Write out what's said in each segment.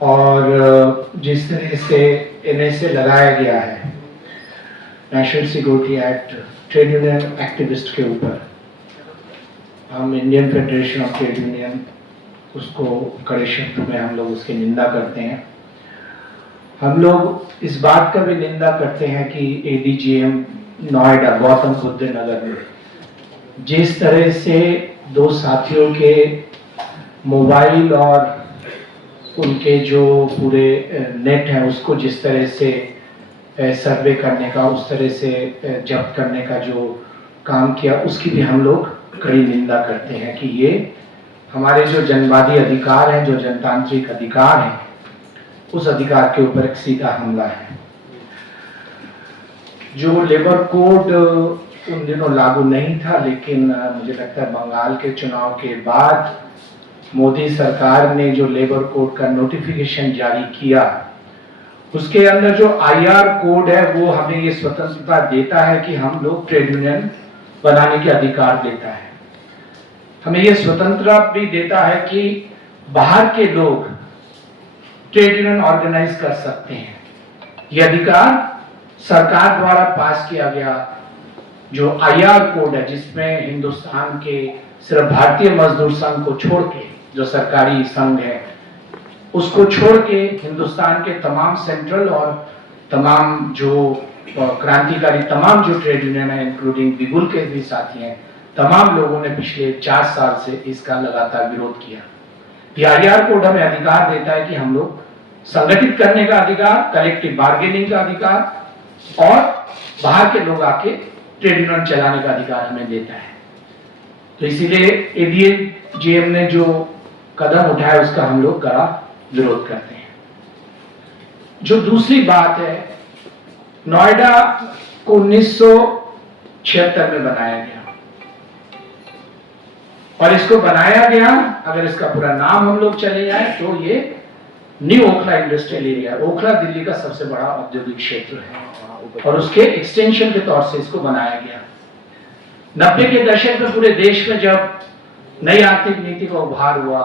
और जिस तरह से एनएसए लगाया गया है, national security act, trade union activist के ऊपर, हम Indian federation of trade union उसको कड़े शब्द में हम लोग उसकी निंदा करते हैं। हम लोग इस बात का भी निंदा करते हैं कि एडीजीएम नोएडा गौतम बुद्ध नगर में जिस तरह से दो साथियों के मोबाइल और उनके जो पूरे नेट है उसको जिस तरह से सर्वे करने का, उस तरह से जब्त करने का जो काम किया, उसकी भी हम लोग कड़ी निंदा करते हैं कि ये हमारे जो जनवादी अधिकार हैं, जो जनतांत्रिक अधिकार हैं, उस अधिकार के ऊपर एक सीधा हमला है। जो लेबर कोड उन दिनों लागू नहीं था, लेकिन मुझे लगता है बंगाल के चुनाव के बाद मोदी सरकार ने जो लेबर कोड का नोटिफिकेशन जारी किया, उसके अंदर जो आईआर कोड है वो हमें ये स्वतंत्रता देता है कि हम लोग ट्रेड यूनियन बनाने के अधिकार देता है। हमें ये स्वतंत्रता भी देता है कि बाहर के लोग ट्रेड यूनियन ऑर्गेनाइज कर सकते हैं। ये अधिकार सरकार द्वारा पास किया गया जो आईआर कोड है, जिसमें हिंदुस्तान के सिर्फ भारतीय मजदूर संघ को छोड़ के, जो सरकारी संघ है उसको छोड़ के हिंदुस्तान के तमाम सेंट्रल और तमाम जो क्रांतिकारी तमाम जो ट्रेड यूनियन है, इंक्लूडिंग बिगुल के भी साथी हैं, तमाम लोगों ने पिछले 4 साल से इसका लगातार विरोध किया। आईआर कोड हमें अधिकार देता है कि हम लोग संगठित करने का अधिकार, कलेक्टिव बार्गेनिंग का अधिकार और बाहर के लोग आके ट्रेड यूनियन चलाने का अधिकार हमें देता है। तो इसीलिए एडीजीएम ने जो कदम उठाया उसका हम लोग कड़ा विरोध करते हैं। जो दूसरी बात है, नोएडा को 1976 में बनाया गया और इसको बनाया गया, अगर इसका पूरा नाम हम लोग चले जाए तो ये new Okhla industrial area, Okhla Delhi का सबसे बड़ा औद्योगिक क्षेत्र है और उसके एक्सटेंशन के तौर से इसको बनाया गया। 90 के दशक में पूरे देश में जब नई आर्थिक नीति का उभार हुआ,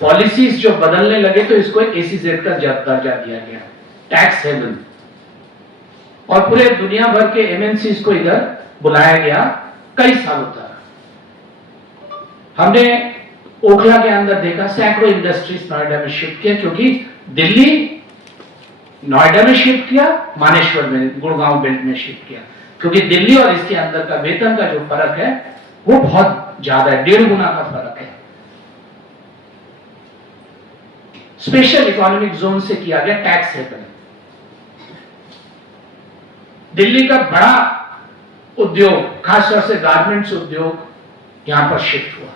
पॉलिसीज जो बदलने लगे, तो इसको एसीजेड का दर्जा दिया गया, टैक्स हेवन, और पूरे दुनिया भर के एमएनसीज को इधर बुलाया गया कई सालों तक। हमने ओखला के अंदर देखा सैकड़ों इंडस्ट्रीज नोएडा में शिफ्ट किया, क्योंकि दिल्ली नोएडा में शिफ्ट किया, मानेश्वर में, गुड़गांव बेल्ट में शिफ्ट किया, क्योंकि दिल्ली और इसके अंदर का वेतन का जो फर्क है वो बहुत ज्यादा है, 1.5 गुना का फर्क है। स्पेशल इकोनॉमिक जोन से किया गया टैक्स हेवन। दिल्ली का बड़ा उद्योग, खासतौर से गारमेंट्स उद्योग, यहां पर शिफ्ट हुआ।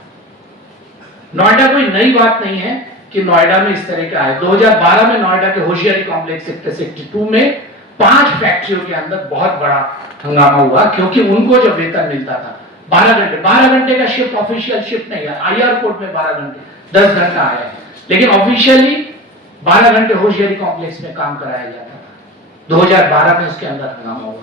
नोएडा कोई नई बात नहीं है कि नोएडा में इस तरह का है। 2012 में नोएडा के होशियारी कॉम्प्लेक्स सेक्टर 2 में 5 फैक्ट्रियों के अंदर बहुत बड़ा हंगामा हुआ, क्योंकि उनको जो वेतन मिलता था 12 घंटे का शिफ्ट, ऑफिशियल शिफ्ट नहीं है, आईआर कोड में 12 घंटे, 10 घंटा आया है, लेकिन ऑफिशियली 12 घंटे होशियारी कॉम्प्लेक्स में काम कराया जाता था। 2012 में उसके अंदर हंगामा हुआ।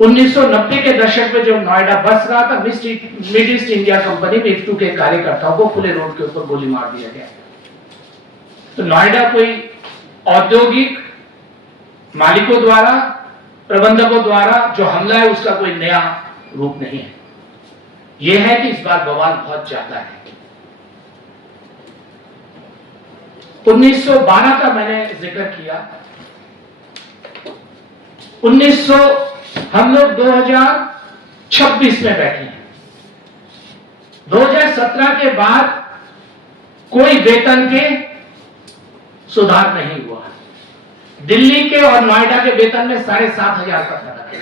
1990 के दशक में जब नोएडा बस रहा था, मिड ईस्ट इंडिया कंपनी में इफ्टू के कार्यकर्ताओं को खुले रोड के ऊपर गोली मार दिया गया। तो नोएडा कोई औद्योगिक मालिकों द्वारा, प्रबंधकों द्वारा जो हमला है उसका कोई नया रूप नहीं है। यह है कि इस बार बवाल बहुत ज्यादा है। 1912 का मैंने जिक्र किया, हम लोग 2026 में बैठे हैं। 2017 के बाद कोई वेतन के सुधार नहीं हुआ। दिल्ली के और नोएडा के वेतन में 7,500 का फर्क है।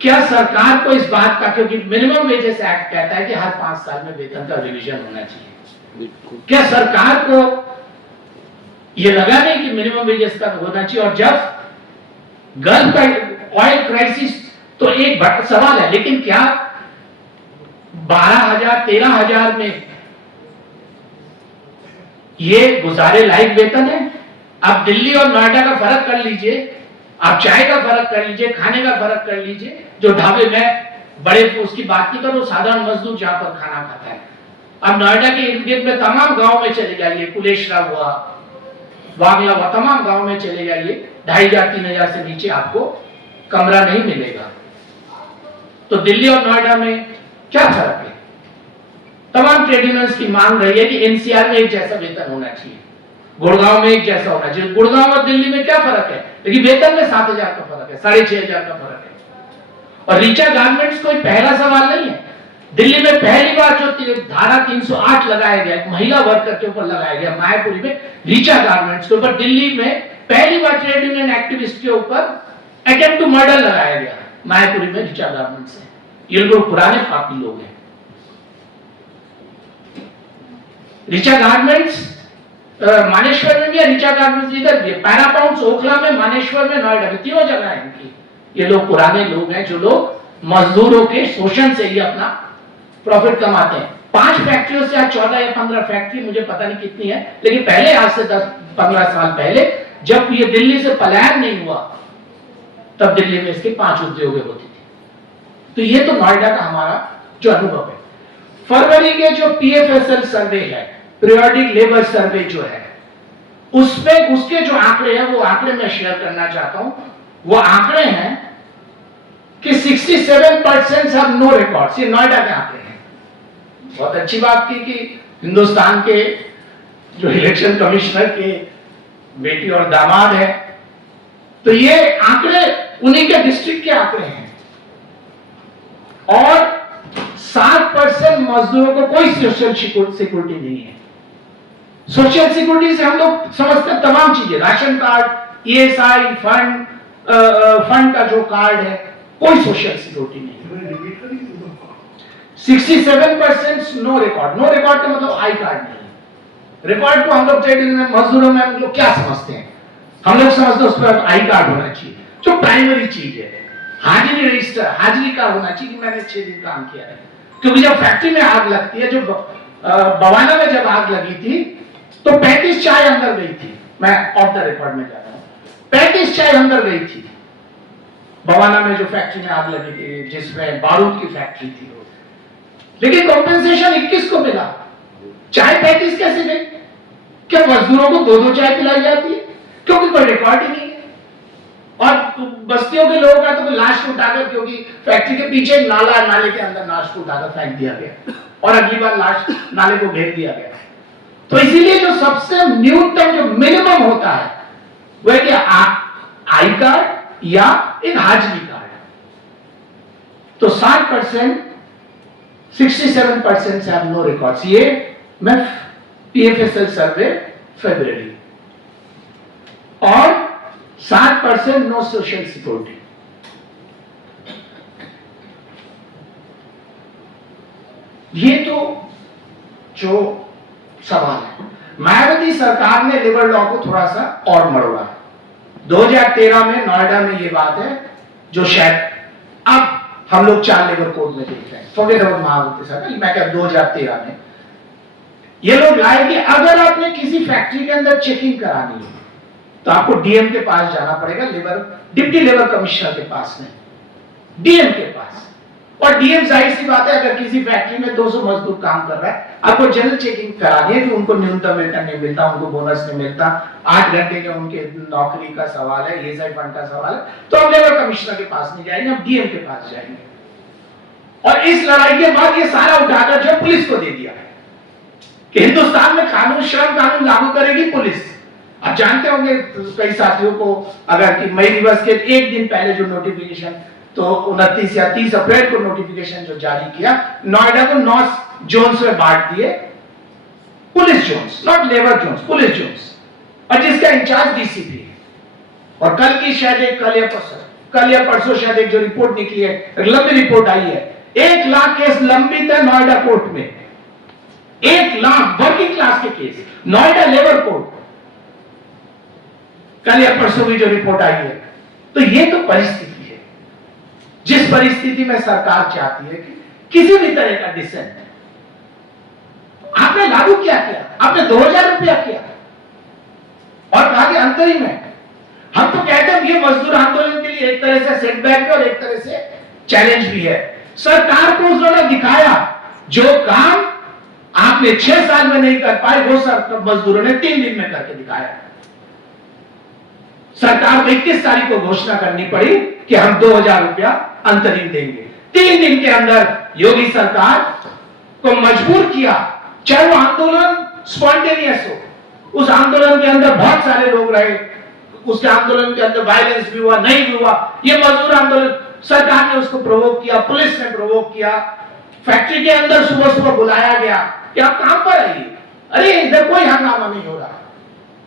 क्या सरकार को इस बात का, क्योंकि मिनिमम वेजेस एक्ट कहता है कि हर 5 साल में वेतन का रिवीजन होना चाहिए, क्या सरकार को यह लगा नहीं कि मिनिमम वेजेस का होना चाहिए? और जब गल्फ ऑयल क्राइसिस, तो एक सवाल है, लेकिन क्या 12,000 13,000 में ये गुजारे लायक वेतन है? आप दिल्ली और नोएडा का फर्क कर लीजिए, आप चाय का फर्क कर लीजिए, खाने का फर्क कर लीजिए। जो ढाबे में बड़े, उसकी बात नहीं करो, साधारण मजदूर जहां पर खाना खाता है, अब नोएडा के इर्द गिर्द में तमाम गांव में चले जाइए, कुलेश्वरा हुआ, वागला हुआ, तमाम गांव में चले जाइए, 2500-3000 से नीचे आपको कमरा नहीं मिलेगा। तो दिल्ली और नोएडा में क्या फर्क है? तमाम ट्रेड यूनियंस की मांग रही है कि एनसीआर में एक जैसा वेतन होना चाहिए, गुड़गांव में एक जैसा होना चाहिए। गुड़गांव और दिल्ली में क्या फर्क है? लेकिन वेतन में 7000 का फर्क है, 6500 का फर्क है। और रीचा गारमेंट्स कोई पहला सवाल नहीं है। दिल्ली में पहली बार जो धारा 308 लगाया गया, महिला वर्कर के ऊपर लगाया गया, मायापुरी में रीचा गारमेंट्स के ऊपर, दिल्ली में पहली बार ट्रेड यूनियन एक्टिविस्ट के ऊपर अटेम्प्ट टू मर्डर लगाया गया, मायापुरी में रीचा गारमेंट्स है। ये लोग पुराने पापी लोग हैं। रीचा गारमेंट्स मानेश्वर में भी है, रीचा गारमेंट्स इधर भी है, पैरापाउंड्स ओखला में, मानेश्वर में, नोएडा में, तीनों जगह है इनकी। ये लोग पुराने लोग हैं जो लोग मजदूरों के शोषण से ही अपना प्रॉफिट कमाते हैं। 5 फैक्ट्रियों से आज 14 या 15 फैक्ट्री, मुझे पता नहीं कितनी है, लेकिन पहले आज से 10-15 साल पहले जब ये दिल्ली से पलायन नहीं हुआ तब दिल्ली में इसके 5 उद्योग होती थी। तो ये तो नोएडा का हमारा जो अनुभव है। फरवरी के जो पीएफएसएल सर्वे है, पीरियोडिक लेबर सर्वे जो है, उसमें उसके जो आंकड़े हैं वो आंकड़े मैं शेयर करना चाहता हूं। वो आंकड़े हैं कि 67% हैव नो रिकॉर्ड्स। ये नोएडा के आंकड़े हैं। बहुत अच्छी बात की कि हिंदुस्तान के जो इलेक्शन कमिश्नर के बेटी और दामाद है, तो ये आंकड़े उन्हीं के डिस्ट्रिक्ट के आंकड़े हैं। और 7% मजदूरों को कोई सोशल सिक्योरिटी नहीं है। सोशल सिक्योरिटी से हम लोग समझते हैं तमाम चीजें, राशन कार्ड, ईएसआई फंड का जो कार्ड है, कोई सोशल सिक्योरिटी नहीं। 67% नो रिकॉर्ड। नो रिकॉर्ड का मतलब आई कार्ड नहीं। रिकॉर्ड को हम लोग ट्रेड यूनियन मजदूरों में हम लोग क्या समझते हैं? हम लोग समझते हैं उस पर आई कार्ड होना चाहिए, जो प्राइमरी चीज है। हाजिरी रजिस्टर, हाजिरी का होना चाहिए कि मैंने 6 दिन काम किया है। क्योंकि जब फैक्ट्री में आग लगती है, जो बवाना में जब आग लगी थी तो 35 चाय अंदर गई थी। मैं ऑफ द रिकॉर्ड में जा रहा हूं, 35 चाय अंदर गई थी बवाना में, जो फैक्ट्री में आग लगी थी, जिसमें बारूद की फैक्ट्री थी। लेकिन कॉम्पेंसेशन 21 को मिला, चाय 35 कैसे गई? क्या मजदूरों को 2-2 चाय पिलाई जाती है? क्योंकि कोई रिकॉर्ड ही नहीं है। और बस्तियों के लोगों का तो लाश को उठाकर, क्योंकि फैक्ट्री के पीछे नाला, नाले के अंदर लाश को उठाकर फेंक दिया गया और अगली बार लाश नाले को भेज दिया गया। तो इसीलिए जो सबसे न्यूनतम, जो मिनिमम होता है वो है कि आई कार्ड या एक हाजिरी कार्ड। तो 60%, 67% से नो रिकॉर्ड्स। ये मैं पीएफएसएल सर्वे फरवरी, और 7% नो सोशल सिक्योरिटी। ये तो जो सवाल है। मायावती सरकार ने लेबर लॉ को थोड़ा सा और मरोड़ा। 2013 में नोएडा में ये बात है जो शायद अब हम लोग 4 लेबर कोड में देख रहे हैं। फॉरगेट अबाउट मायावती सरकार, मैं क्या 2013 में ये लोग लाए कि अगर आपने किसी फैक्ट्री के अंदर चेकिंग करानी है तो आपको डीएम के पास जाना पड़ेगा, डिप्टी लेबर कमिश्नर के पास नहीं, डीएम के पास। और डीएम जाहिर सी बात है, अगर किसी फैक्ट्री में 200 मजदूर काम कर रहा है, आपको जनरल चेकिंग करानी है कि उनको न्यूनतम वेतन नहीं मिलता, उनको बोनस नहीं मिलता, 8 घंटे के उनके नौकरी का सवाल है, ईएसआई फंड का सवाल है, तो हम लेबर कमिश्नर के पास नहीं जाएंगे, हम डीएम के पास जाएंगे। और इस लड़ाई के बाद ये सारा उठाकर जो पुलिस को दे दिया है कि हिंदुस्तान में कानून, श्रम कानून लागू करेगी पुलिस। आप जानते होंगे कई साथियों को, अगर कि मई दिवस के 1 दिन पहले जो नोटिफिकेशन, तो 29 या 30 अप्रैल को नोटिफिकेशन जो जारी किया, नोएडा को 9 जोन्स में बांट दिए, police zones, not labour zones, police zones, और जिसका इंचार्ज डीसीपी है। और कल की शायद एक, कल या परसों शायद एक जो रिपोर्ट निकली है, लंबी रिपोर्ट आई है, 1 लाख केस लंबित है नोएडा कोर्ट में। 1 लाख वर्किंग क्लास के केस, नोएडा लेबर कोर्ट, कल या परसों की जो रिपोर्ट आई है। तो ये तो परिस्थिति है, जिस परिस्थिति में सरकार चाहती है कि किसी भी तरह का डिसेंट। आपने लागू क्या किया? आपने 2000 रुपया किया और कहा कि अंतरिम है। हम तो कहते हैं ये मजदूर आंदोलन के लिए एक तरह से सेटबैक है और एक तरह से चैलेंज भी है। सरकार को उन्होंने दिखाया जो काम आपने 6 साल में नहीं कर पाए, वो सब मजदूरों ने 3 दिन में करके दिखाया। सरकार को 21 तारीख को घोषणा करनी पड़ी कि हम 2000 रुपया अंतरिम देंगे। 3 दिन के अंदर योगी सरकार को मजबूर किया, चाहे वो आंदोलन स्पॉन्टेनियस हो, उस आंदोलन के अंदर बहुत सारे लोग रहे, उसके आंदोलन के अंदर वायलेंस भी हुआ, नहीं भी हुआ, ये मजदूर आंदोलन, सरकार ने उसको प्रोवोक किया, पुलिस ने प्रोवोक किया, फैक्ट्री के अंदर सुबह सुबह बुलाया गया कि आप काम पर आइए। अरे इधर कोई हंगामा नहीं हो रहा।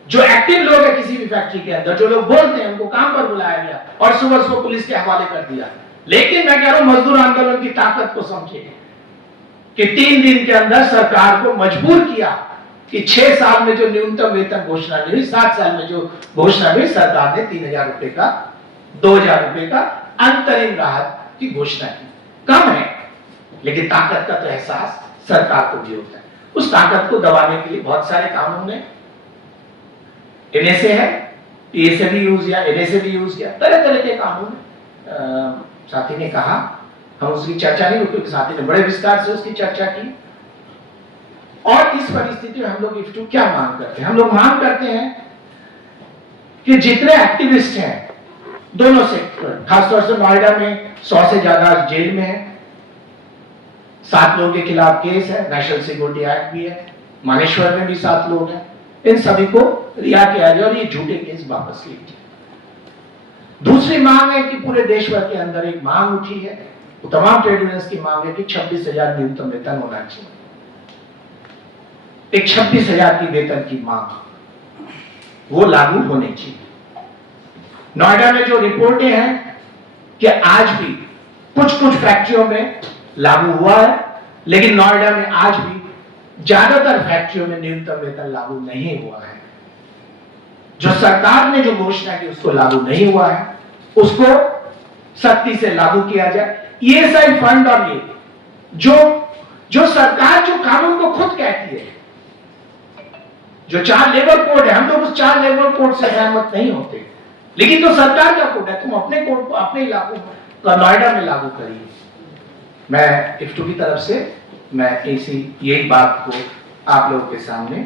जो एक्टिव लोग है किसी भी फैक्ट्री के अंदर, जो लोग बोलते हैं, उनको काम पर बुलाया गया और सुबह सुबह पुलिस के हवाले कर दिया। लेकिन मैं कह रहा हूं मजदूर आंदोलन की ताकत को समझिए कि 3 दिन के अंदर सरकार को मजबूर किया कि 6 साल में जो न्यूनतम वेतन घोषणा नहीं हुई, 7 साल में जो घोषणा हुई, सरकार ने 3000 रुपए का, 2000 रुपए का अंतरिम राहत की घोषणा की। कम है, लेकिन ताकत का तो एहसास सरकार को भी होता है। उस ताकत को दबाने के लिए बहुत सारे कानून है, एनएसए है, पीएसए भी यूज किया, एनएसए भी यूज किया, तरह तरह के कानून। साथी ने कहा, हम उसकी चर्चा नहीं, क्योंकि साथी ने बड़े विस्तार से उसकी चर्चा की। और इस परिस्थिति में हम लोग इफ्टू क्या मांग करते हैं? हम लोग मांग करते हैं कि जितने एक्टिविस्ट हैं दोनों सेक्टर, खासतौर से नोएडा में 100 से ज्यादा जेल में है, 7 लोगों के खिलाफ केस है, नेशनल सिक्योरिटी एक्ट भी है, मानेश्वर में भी 7 लोग हैं, इन सभी को रिहा किया जाए और ये झूठे केस वापस लिए जाए। दूसरी मांग है कि पूरे देश भर के अंदर एक मांग उठी है, तमाम ट्रेड यूनियंस की मांग है कि 26,000 न्यूनतम वेतन होना चाहिए। एक 26,000 की वेतन की मांग, वो लागू होनी चाहिए। नोएडा में जो रिपोर्टें हैं कि आज भी कुछ फैक्ट्रियों में लागू हुआ है, लेकिन नोएडा में आज भी ज्यादातर फैक्ट्रियों में न्यूनतम वेतन लागू नहीं हुआ है। जो सरकार ने जो घोषणा की उसको लागू नहीं हुआ है, उसको सख्ती से लागू किया जाए। ईएसआई फंड और ये जो सरकार जो कानून को खुद कहती है, जो 4 लेबर कोड है, हम लोग उस 4 लेबर कोड से सहमत नहीं होते, लेकिन तो सरकार का कोड है, तुम अपने कोड को अपने इलाकों में, नोएडा में लागू करिए। मैं इफ्टू की तरफ से मैं यही बात को आप लोगों के सामने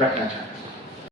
रखना चाहता हूं।